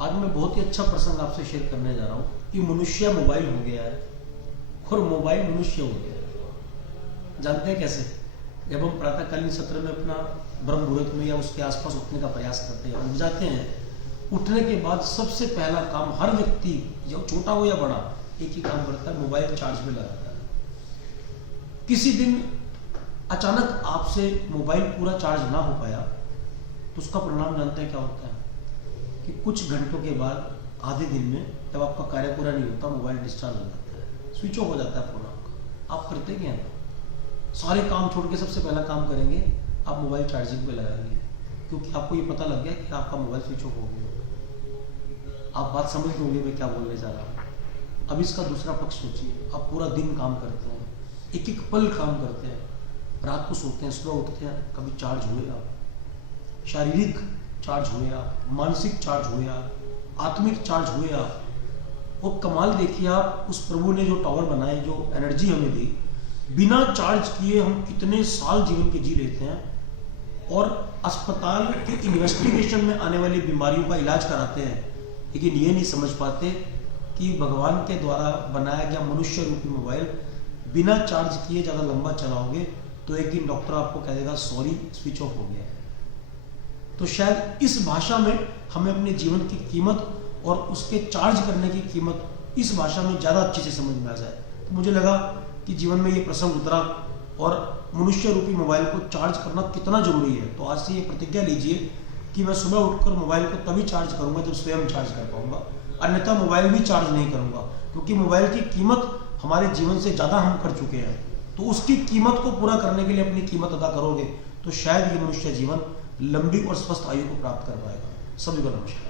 आज मैं बहुत ही अच्छा प्रसंग आपसे शेयर करने जा रहा हूँ कि मनुष्य मोबाइल हो गया है और मोबाइल मनुष्य हो गया है। जानते हैं कैसे? जब हम प्रातःकालीन सत्र में अपना ब्रह्म मुहूर्त में या उसके आसपास उठने का प्रयास करते हैं, उठ जाते हैं, उठने के बाद सबसे पहला काम हर व्यक्ति, जो छोटा हो या बड़ा, एक ही काम करता है, मोबाइल चार्ज में लगाता है। किसी दिन अचानक आपसे मोबाइल पूरा चार्ज ना हो पाया तो उसका परिणाम जानते हैं क्या होता है? कि कुछ घंटों के बाद, आधे दिन में, जब आपका कार्य पूरा नहीं होता, मोबाइल डिस्चार्ज हो जाता है, स्विच ऑफ हो जाता है फोन आपका। आप करते क्या हैं? सारे काम छोड़ के सबसे पहला काम करेंगे, आप मोबाइल चार्जिंग पे लगाएंगे, क्योंकि आपको ये पता लग गया कि आपका मोबाइल स्विच ऑफ हो गया। आप बात समझ होंगे मैं क्या बोलने जा रहा हूँ। अब इसका दूसरा पक्ष सोचिए। आप पूरा दिन काम करते हैं, एक एक पल काम करते हैं, रात को सोते हैं, सुबह उठते हैं, कभी चार्ज हुए आप? शारीरिक चार्ज हुए आप, मानसिक चार्ज हुए आप, आत्मिक चार्ज हुए आप? वो कमाल देखिए आप, उस प्रभु ने जो टावर बनाए, जो एनर्जी हमें दी, बिना चार्ज किए हम कितने साल जीवन के जी लेते हैं और अस्पताल के इन्वेस्टिगेशन में आने वाली बीमारियों का इलाज कराते हैं, लेकिन ये नहीं समझ पाते कि भगवान के द्वारा बनाया गया मनुष्य रूपी मोबाइल बिना चार्ज किए ज़्यादा लंबा चलाओगे तो एक दिन डॉक्टर आपको कह देगा सॉरी, स्विच ऑफ हो गया है। तो शायद इस भाषा में हमें अपने जीवन की कीमत और उसके चार्ज करने की कीमत इस भाषा में ज़्यादा अच्छे से समझ में आ जाए। तो मुझे लगा कि जीवन में ये प्रसंग उतरा और मनुष्य रूपी मोबाइल को चार्ज करना कितना जरूरी है। तो आज से ये प्रतिज्ञा लीजिए कि मैं सुबह उठकर मोबाइल को तभी चार्ज करूंगा जब स्वयं चार्ज कर पाऊंगा, अन्यथा मोबाइल भी चार्ज नहीं करूंगा, क्योंकि मोबाइल की कीमत हमारे जीवन से ज़्यादा हम कर चुके हैं। तो उसकी कीमत को पूरा करने के लिए अपनी कीमत अदा करोगे तो शायद ये मनुष्य जीवन लंबी और स्वस्थ आयु को प्राप्त कर पाएगा। सभी को नमस्कार।